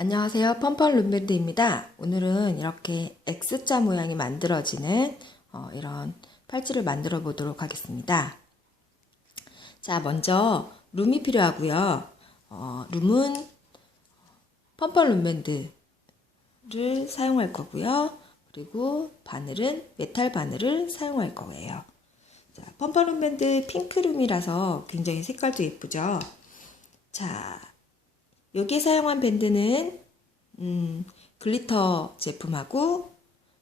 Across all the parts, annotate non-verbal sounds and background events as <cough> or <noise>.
안녕하세요. 펌펀 룸밴드입니다. 오늘은 이렇게 X자 모양이 만들어지는 어, 이런 팔찌를 만들어 보도록 하겠습니다. 자, 먼저 룸이 필요하고요. 어, 룸은 펌펀 룸밴드를 사용할 거고요. 그리고 바늘은 메탈 바늘을 사용할 거예요. 자, 펌펀 룸밴드 핑크룸이라서 굉장히 색깔도 예쁘죠. 자, 여기에 사용한 밴드는 음, 글리터 제품하고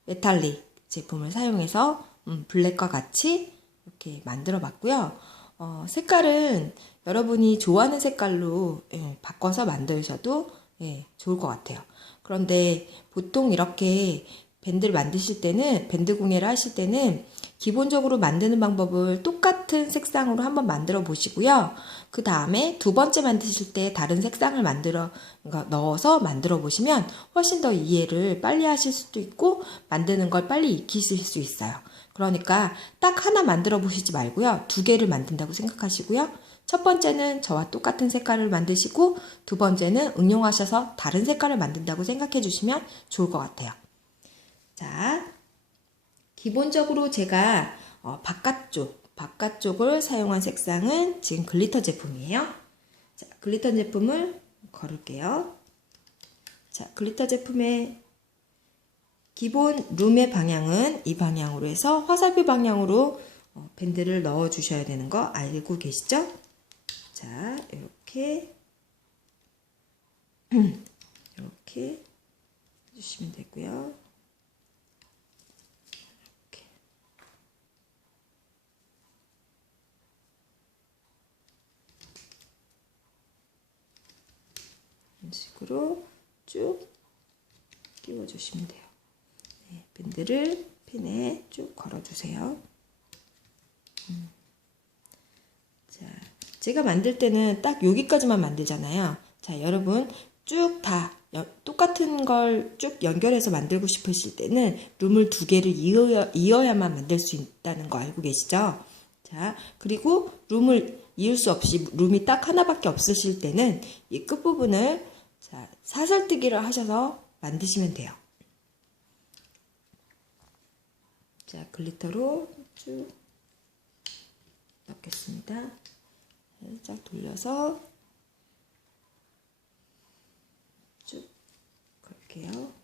메탈릭 제품을 사용해서 음, 블랙과 같이 이렇게 만들어 봤고요. 어, 색깔은 여러분이 좋아하는 색깔로 예, 바꿔서 만드셔도 예, 좋을 것 같아요. 그런데 보통 이렇게 밴드를 만드실 때는 밴드 공예를 하실 때는 기본적으로 만드는 방법을 똑같은 색상으로 한번 만들어 보시고요. 그 다음에 두 번째 만드실 때 다른 색상을 만들어 그러니까 넣어서 만들어 보시면 훨씬 더 이해를 빨리 하실 수도 있고 만드는 걸 빨리 익히실 수 있어요. 그러니까 딱 하나 만들어 보시지 말고요. 두 개를 만든다고 생각하시고요. 첫 번째는 저와 똑같은 색깔을 만드시고 두 번째는 응용하셔서 다른 색깔을 만든다고 생각해 주시면 좋을 것 같아요. 자, 기본적으로 제가 어, 바깥쪽, 바깥쪽을 사용한 색상은 지금 글리터 제품이에요. 자, 글리터 제품을 걸을게요. 자, 글리터 제품의 기본 룸의 방향은 이 방향으로 해서 화살표 방향으로 어, 밴드를 넣어 주셔야 되는 거 알고 계시죠? 자, 이렇게 <clears throat> 이렇게 해주시면 되고요. 이런 식으로 쭉 끼워주시면 돼요. 네, 밴드를 핀에 쭉 걸어주세요. 음. 자, 제가 만들 때는 딱 여기까지만 만들잖아요. 자, 여러분 쭉 다 똑같은 걸 쭉 연결해서 만들고 싶으실 때는 룸을 두 개를 이어야, 이어야만 만들 수 있다는 거 알고 계시죠? 자, 그리고 룸을 이을 수 없이 룸이 딱 하나밖에 없으실 때는 이 끝부분을 자, 사설뜨기를 하셔서 만드시면 돼요. 자, 글리터로 쭉 넣겠습니다. 살짝 돌려서 쭉 걸게요.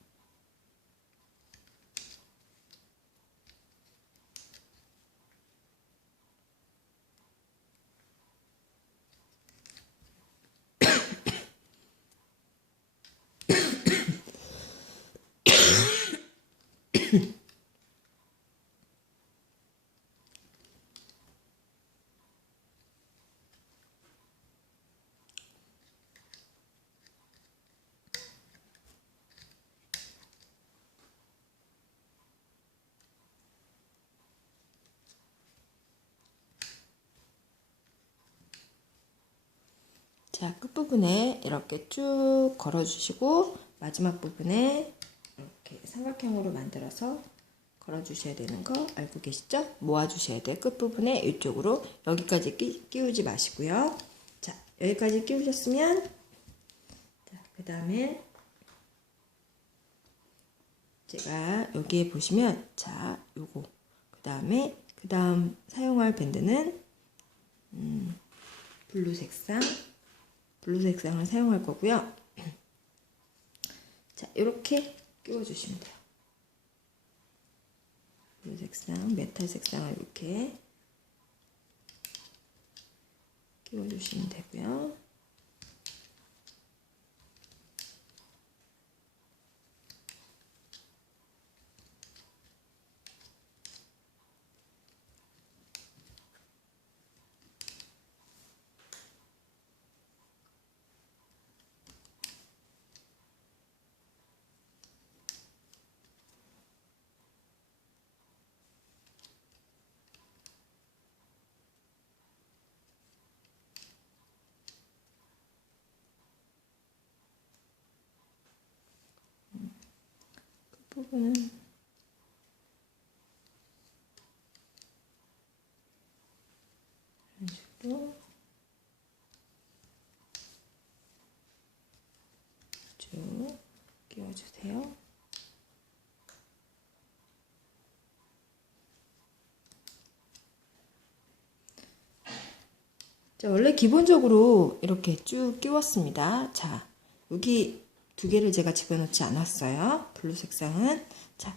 자, 끝부분에 이렇게 쭉 걸어주시고 마지막 부분에 이렇게 삼각형으로 만들어서 걸어주셔야 되는 거 알고 계시죠? 모아주셔야 돼요. 끝부분에 이쪽으로 여기까지 끼, 끼우지 마시고요. 자, 여기까지 끼우셨으면 자, 그 다음에 제가 여기에 보시면 자, 요거 그 다음에 그 다음 사용할 밴드는 음, 블루 색상 블루 색상을 사용할 거고요. <clears throat> 자, 이렇게 끼워주시면 돼요. 블루 색상, 메탈 색상을 이렇게 끼워주시면 되고요. 부분은 이런 식으로 쭉 끼워주세요. 자, 원래 기본적으로 이렇게 쭉 끼웠습니다. 자, 여기 두 개를 제가 집어넣지 않았어요. 블루 색상은. 자,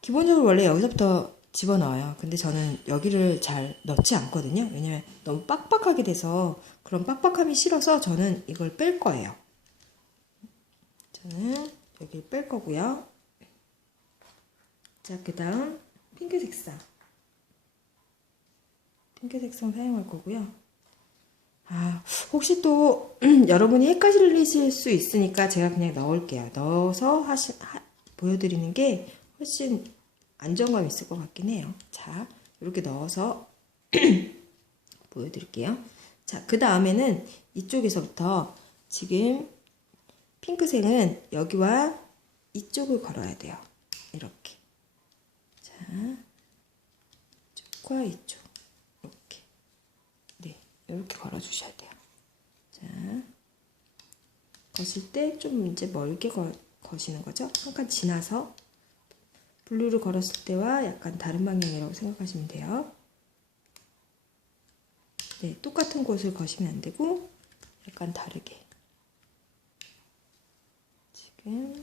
기본적으로 원래 여기서부터 집어넣어요. 근데 저는 여기를 잘 넣지 않거든요. 왜냐면 너무 빡빡하게 돼서 그런 빡빡함이 싫어서 저는 이걸 뺄 거예요. 저는 여기를 뺄 거고요. 자, 그 다음 핑크 색상. 핑크 색상 사용할 거고요. 아, 혹시 또 여러분이 헷갈리실 수 있으니까 제가 그냥 넣을게요. 넣어서 하시, 하, 보여드리는 게 훨씬 안정감 있을 것 같긴 해요. 자, 이렇게 넣어서 <clears throat> 보여드릴게요. 자, 그 다음에는 이쪽에서부터 지금 핑크색은 여기와 이쪽을 걸어야 돼요. 이렇게. 자, 이쪽과 이쪽. 이렇게. 걸어주셔야 돼요. 자, 거실 때 좀 이제 멀게 거, 거시는 거죠. 한 칸 지나서 블루를 걸었을 때와 약간 다른 방향이라고 생각하시면 돼요. 네, 똑같은 곳을 거시면 안 되고 약간 다르게. 지금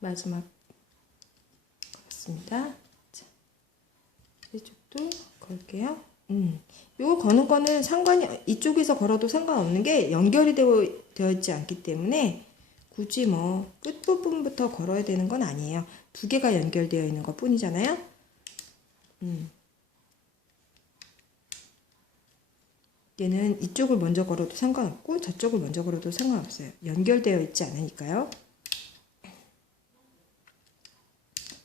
마지막 걸었습니다. 자, 이쪽도 걸게요. 음, 이거 거는 거는 상관이 이쪽에서 걸어도 상관없는 게 연결이 되어, 되어 있지 않기 때문에 굳이 뭐 끝부분부터 걸어야 되는 건 아니에요. 두 개가 연결되어 있는 것 뿐이잖아요. 음. 얘는 이쪽을 먼저 걸어도 상관없고 저쪽을 먼저 걸어도 상관없어요. 연결되어 있지 않으니까요.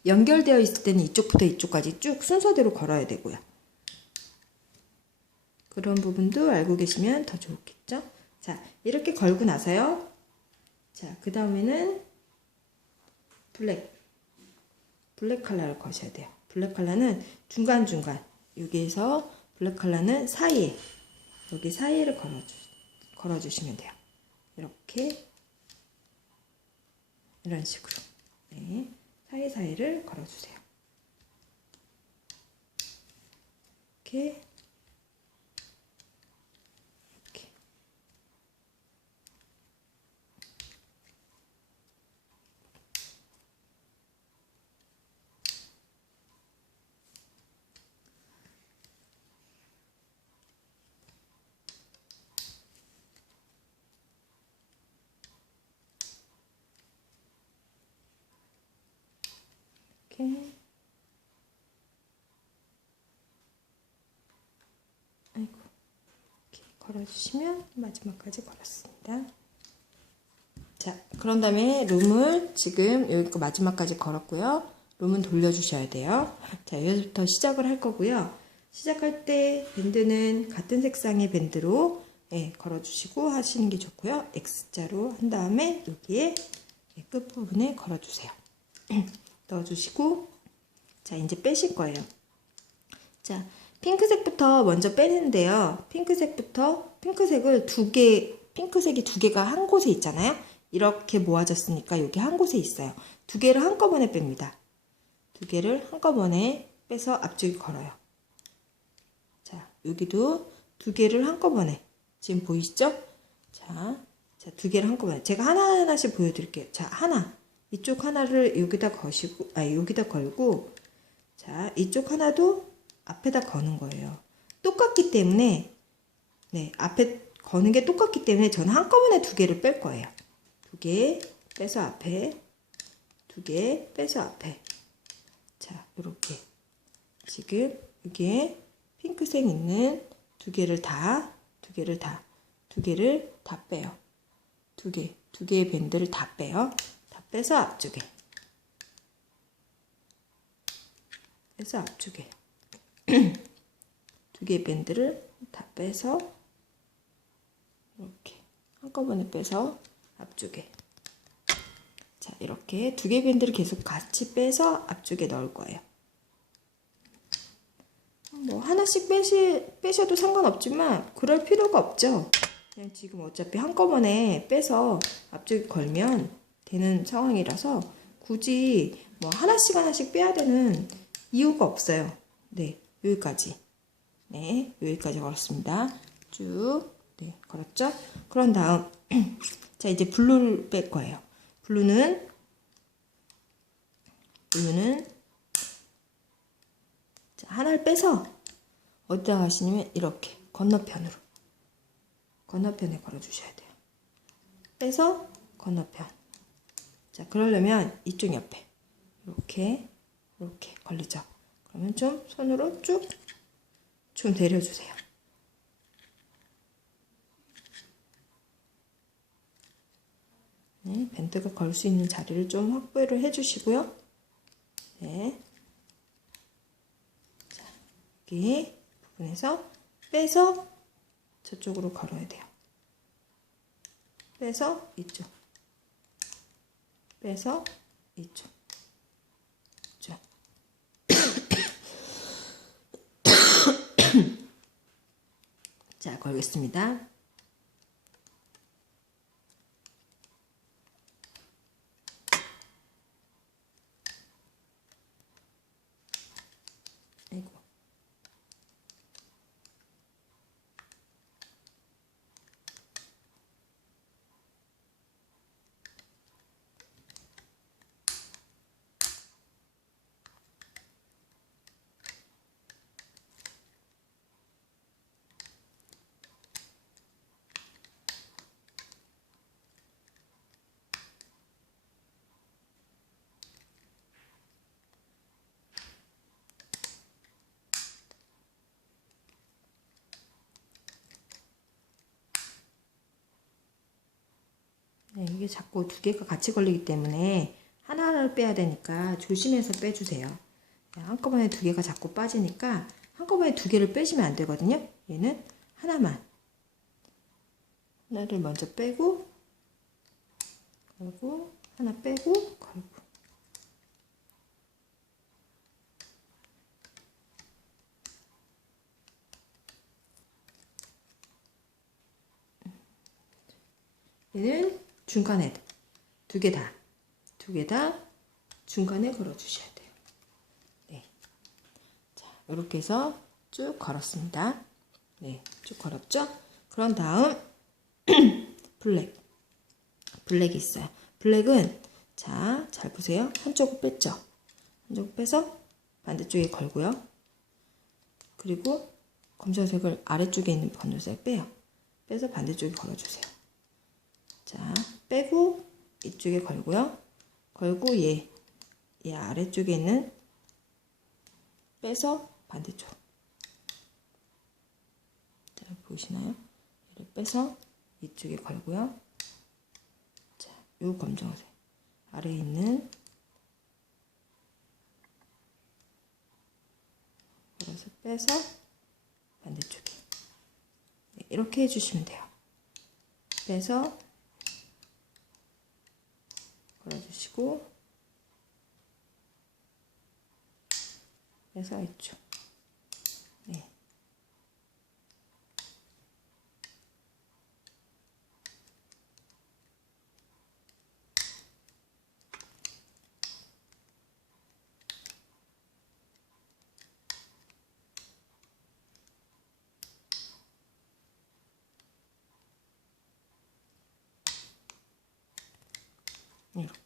연결되어 있을 때는 이쪽부터 이쪽까지 쭉 순서대로 걸어야 되고요. 그런 부분도 알고 계시면 더 좋겠죠? 자, 이렇게 걸고 나서요. 자, 그 다음에는 블랙. 블랙 컬러를 거셔야 돼요. 블랙 컬러는 중간중간. 여기에서 블랙 컬러는 사이에. 여기 사이를 걸어주, 걸어주시면 돼요. 이렇게. 이런 식으로. 네. 사이사이를 걸어주세요. 이렇게. 이렇게 아이고 이렇게 걸어주시면 마지막까지 걸었습니다. 자, 그런 다음에 룸을 지금 여기 거 마지막까지 걸었고요. 룸은 돌려주셔야 돼요. 자, 여기서부터 시작을 할 거고요. 시작할 때 밴드는 같은 색상의 밴드로 예, 걸어주시고 하시는 게 좋고요. X자로 한 다음에 여기에 끝부분에 걸어주세요. <clears throat> 넣어주시고 자 이제 빼실 거예요. 자 핑크색부터 먼저 빼는데요. 핑크색부터 핑크색을 두 개, 핑크색이 두 개가 한 곳에 있잖아요. 이렇게 모아졌으니까 여기 한 곳에 있어요. 두 개를 한꺼번에 뺍니다. 두 개를 한꺼번에 빼서 앞쪽에 걸어요. 자 여기도 두 개를 한꺼번에 지금 보이시죠? 자, 자, 두 개를 한꺼번에 제가 하나하나씩 보여드릴게요. 자, 하나 이쪽 하나를 여기다 거시고, 아, 여기다 걸고, 자, 이쪽 하나도 앞에다 거는 거예요. 똑같기 때문에, 네, 앞에 거는 게 똑같기 때문에 저는 한꺼번에 두 개를 뺄 거예요. 두 개 빼서 앞에, 두 개 빼서 앞에. 자, 이렇게. 지금 이게 핑크색 있는 두 개를 다, 두 개를 다, 두 개를 다 빼요. 두 개, 두 개의 밴드를 다 빼요. 빼서 앞쪽에 빼서 앞쪽에 <clears throat> 두 개의 밴드를 다 빼서 이렇게 한꺼번에 빼서 앞쪽에 자, 이렇게 두개 밴드를 계속 같이 빼서 앞쪽에 넣을 거예요. 뭐 하나씩 빼시, 빼셔도 상관없지만 그럴 필요가 없죠. 그냥 지금 어차피 한꺼번에 빼서 앞쪽에 걸면 되는 상황이라서 굳이 뭐 하나씩 하나씩 빼야 되는 이유가 없어요. 네, 여기까지. 네, 여기까지 걸었습니다. 쭉, 네, 걸었죠? 그런 다음, <clears throat> 자, 이제 블루를 뺄 거예요. 블루는, 블루는, 자, 하나를 빼서, 어디다 가시냐면, 이렇게, 건너편으로. 건너편에 걸어주셔야 돼요. 빼서, 건너편. 자, 그러려면, 이쪽 옆에, 이렇게, 이렇게 걸리죠. 그러면 좀 손으로 쭉, 좀 내려주세요. 네, 밴드가 걸 수 있는 자리를 좀 확보를 해주시고요. 네. 자, 여기 부분에서 빼서 저쪽으로 걸어야 돼요. 빼서 이쪽. 빼서 이쪽. 이쪽. <coughs> 자, 걸겠습니다. 아이고. 네, 이게 자꾸 두 개가 같이 걸리기 때문에 하나를 빼야 되니까 조심해서 빼주세요. 네, 한꺼번에 두 개가 자꾸 빠지니까 한꺼번에 두 개를 빼시면 안 되거든요. 얘는 하나만. 하나를 먼저 빼고, 걸고, 하나 빼고, 걸고. 얘는 중간에 두 개 다, 두 개 다 중간에 걸어주셔야 돼요. 네. 자, 이렇게 해서 쭉 걸었습니다. 네, 쭉 걸었죠? 그런 다음, <clears throat> 블랙. 블랙이 있어요. 블랙은, 자, 잘 보세요. 한쪽을 뺐죠? 한쪽 빼서 반대쪽에 걸고요. 그리고 검정색을 아래쪽에 있는 검정색 빼요. 빼서 반대쪽에 걸어주세요. 자, 빼고 이쪽에 걸고요. 걸고 얘, 얘 아래쪽에 있는 빼서 반대쪽. 자, 보이시나요? 얘를 빼서 이쪽에 걸고요. 자, 요 검정색 아래에 있는 걸어서 빼서 반대쪽에 네, 이렇게 해주시면 돼요. 빼서 걸어 주시고 해서 이쪽 네. 이렇게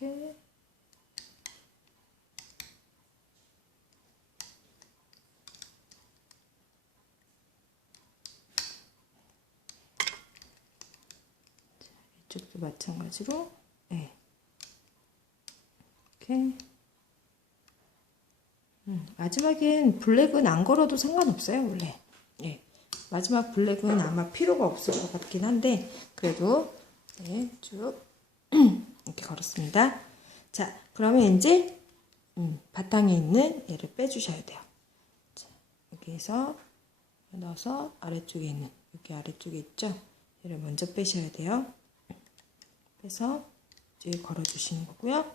이렇게 자, 이쪽도 마찬가지로 네. 이렇게 음, 마지막엔 블랙은 안 걸어도 상관없어요 원래 예. 마지막 블랙은 아마 필요가 없을 것 같긴 한데 그래도 네, 쭉 걸었습니다. 자 그러면 이제 음, 바탕에 있는 얘를 빼주셔야 돼요. 자, 여기에서 넣어서 아래쪽에 있는 여기 아래쪽에 있죠? 얘를 먼저 빼셔야 돼요. 빼서 이쪽에 걸어 주시는 거고요.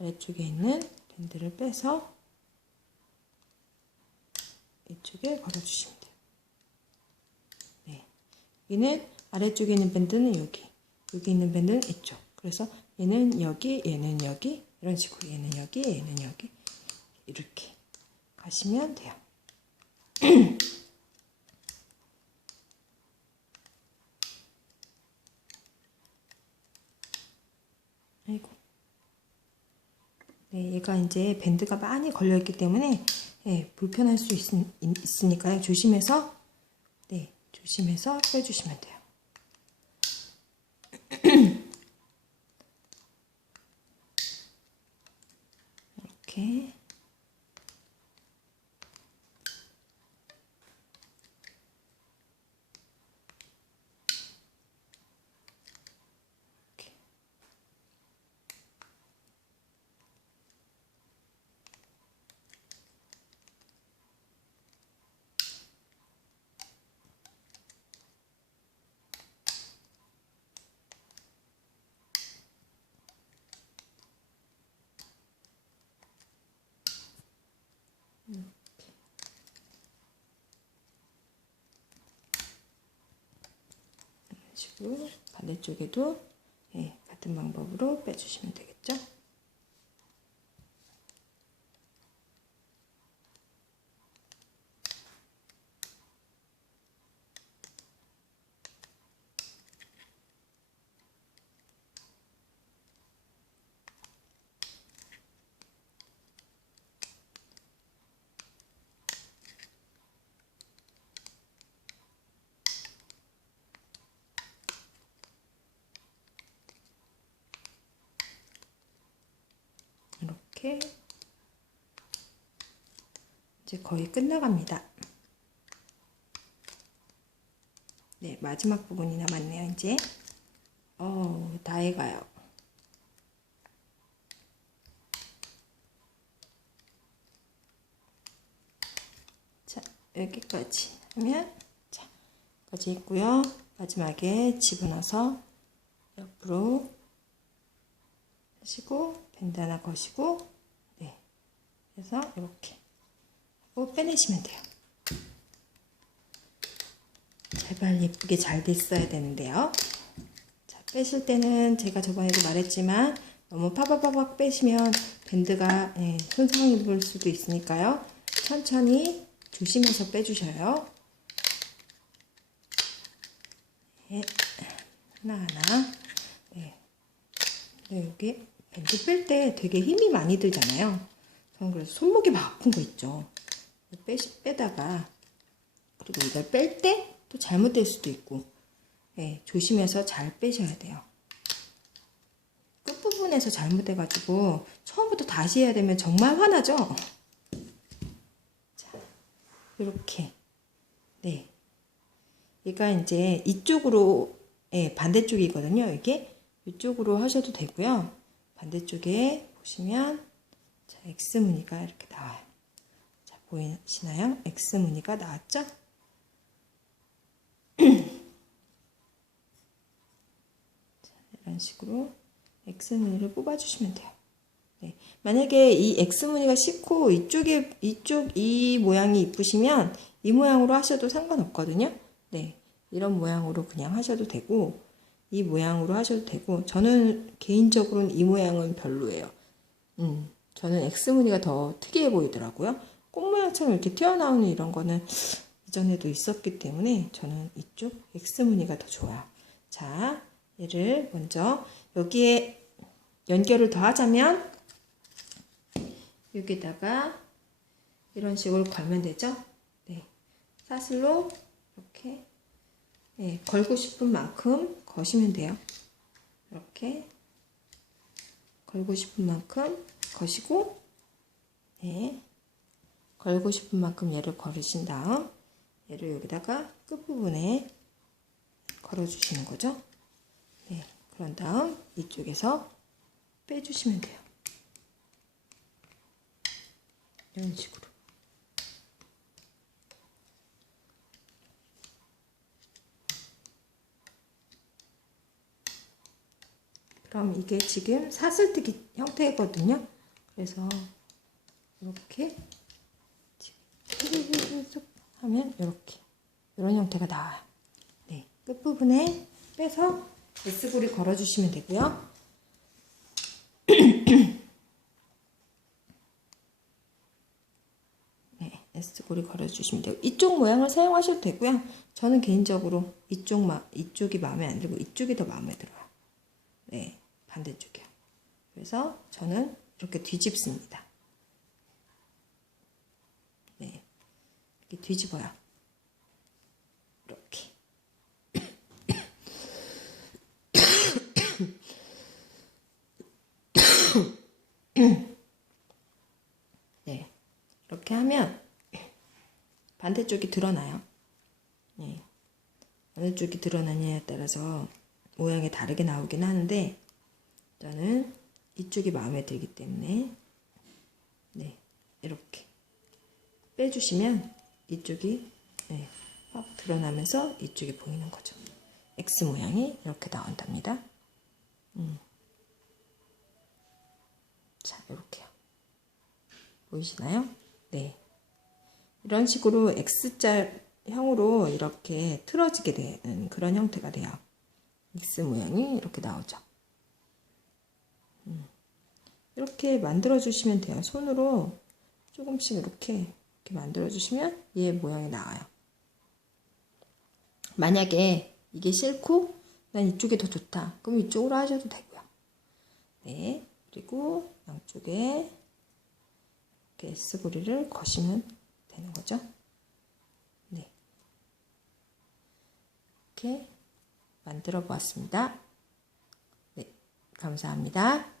아래쪽에 있는 밴드를 빼서 이쪽에 걸어 주시면 돼요. 네. 여기는 아래쪽에 있는 밴드는 여기 여기 있는 밴드는 이쪽. 그래서 얘는 여기 얘는 여기 이런 식으로 얘는 여기 얘는 여기 이렇게 가시면 돼요 <clears throat> 아이고. 네, 얘가 이제 밴드가 많이 걸려있기 때문에 예, 불편할 수 있, 있으니까요. 조심해서 네, 조심해서 빼주시면 돼요. 이렇게 이렇게. 식으로 반대쪽에도 예, 같은 방법으로 빼주시면 되겠죠? 이렇게 이제 거의 끝나갑니다. 네, 마지막 부분이 남았네요, 이제. 어, 다 해가요. 자, 여기까지 하면, 자, 까지 있고요. 마지막에 집어넣어서 옆으로 하시고 밴드 하나 거시고 네 그래서 이렇게 하고 빼내시면 돼요 제발 예쁘게 잘 됐어야 되는데요 자 빼실 때는 제가 저번에도 말했지만 너무 파박파박 빼시면 밴드가 예, 손상이 입을 수도 있으니까요 천천히 조심해서 빼주셔요 네, 하나하나 네. 네, 여기 밴드 뺄 때 되게 힘이 많이 들잖아요. 저는 그래서 손목이 막 아픈 거 있죠. 빼, 빼다가 그리고 이걸 뺄 때 또 잘못될 수도 있고 네, 조심해서 잘 빼셔야 돼요. 끝부분에서 잘못돼가지고 처음부터 다시 해야 되면 정말 화나죠? 자, 이렇게 네, 얘가 이제 이쪽으로 예, 반대쪽이거든요. 이게 이쪽으로 하셔도 되고요. 반대쪽에 보시면 자, X 무늬가 이렇게 나와요. 자, 보이시나요? X 무늬가 나왔죠? <clears throat> 자, 이런 식으로 X 무늬를 뽑아주시면 돼요. 네. 만약에 이 X 무늬가 싫고 이쪽에 이쪽 이 모양이 이쁘시면 이 모양으로 하셔도 상관없거든요. 네, 이런 모양으로 그냥 하셔도 되고 이 모양으로 하셔도 되고 저는 개인적으로는 이 모양은 별로예요. 음, 저는 X 무늬가 더 특이해 보이더라고요. 꽃 모양처럼 이렇게 튀어나오는 이런 거는 이전에도 있었기 때문에 저는 이쪽 X 무늬가 더 좋아요. 자, 얘를 먼저 여기에 연결을 더 하자면 여기다가 이런 식으로 걸면 되죠. 네, 사슬로 이렇게 네, 걸고 싶은 만큼 거시면 돼요. 이렇게 걸고 싶은 만큼 거시고 네. 걸고 싶은 만큼 얘를 걸으신 다음 얘를 여기다가 끝부분에 걸어주시는 거죠. 네. 그런 다음 이쪽에서 빼주시면 돼요. 이런 식으로. 그럼 이게 지금 사슬뜨기 형태거든요. 그래서 이렇게 쭉 하면 이렇게 이런 형태가 나와요. 네, 끝부분에 빼서 S골이 걸어주시면 되고요. <clears throat> 네, S골이 걸어주시면 되고 이쪽 모양을 사용하셔도 되고요. 저는 개인적으로 이쪽 마, 이쪽이 마음에 안 들고 이쪽이 더 마음에 들어요. 네, 반대쪽이요. 그래서 저는 이렇게 뒤집습니다. 네, 이렇게 뒤집어요. 이렇게. <coughs> 네, 이렇게 하면 반대쪽이 드러나요. 네. 어느 쪽이 드러나냐에 따라서 모양이 다르게 나오긴 하는데 저는 이쪽이 마음에 들기 때문에 네 이렇게 빼주시면 이쪽이 네, 확 드러나면서 이쪽이 보이는 거죠. X 모양이 이렇게 나온답니다. 음. 자 이렇게요. 보이시나요? 네. 이런 식으로 X자 형으로 이렇게 틀어지게 되는 그런 형태가 돼요. X 모양이 이렇게 나오죠. 음. 이렇게 만들어 주시면 돼요. 손으로 조금씩 이렇게, 이렇게 만들어 주시면 얘 모양이 나와요. 만약에 이게 싫고 난 이쪽이 더 좋다. 그럼 이쪽으로 하셔도 되고요. 네. 그리고 양쪽에 이렇게 S고리를 거시면 되는 거죠. 네. 이렇게 만들어 보았습니다. 네. 감사합니다.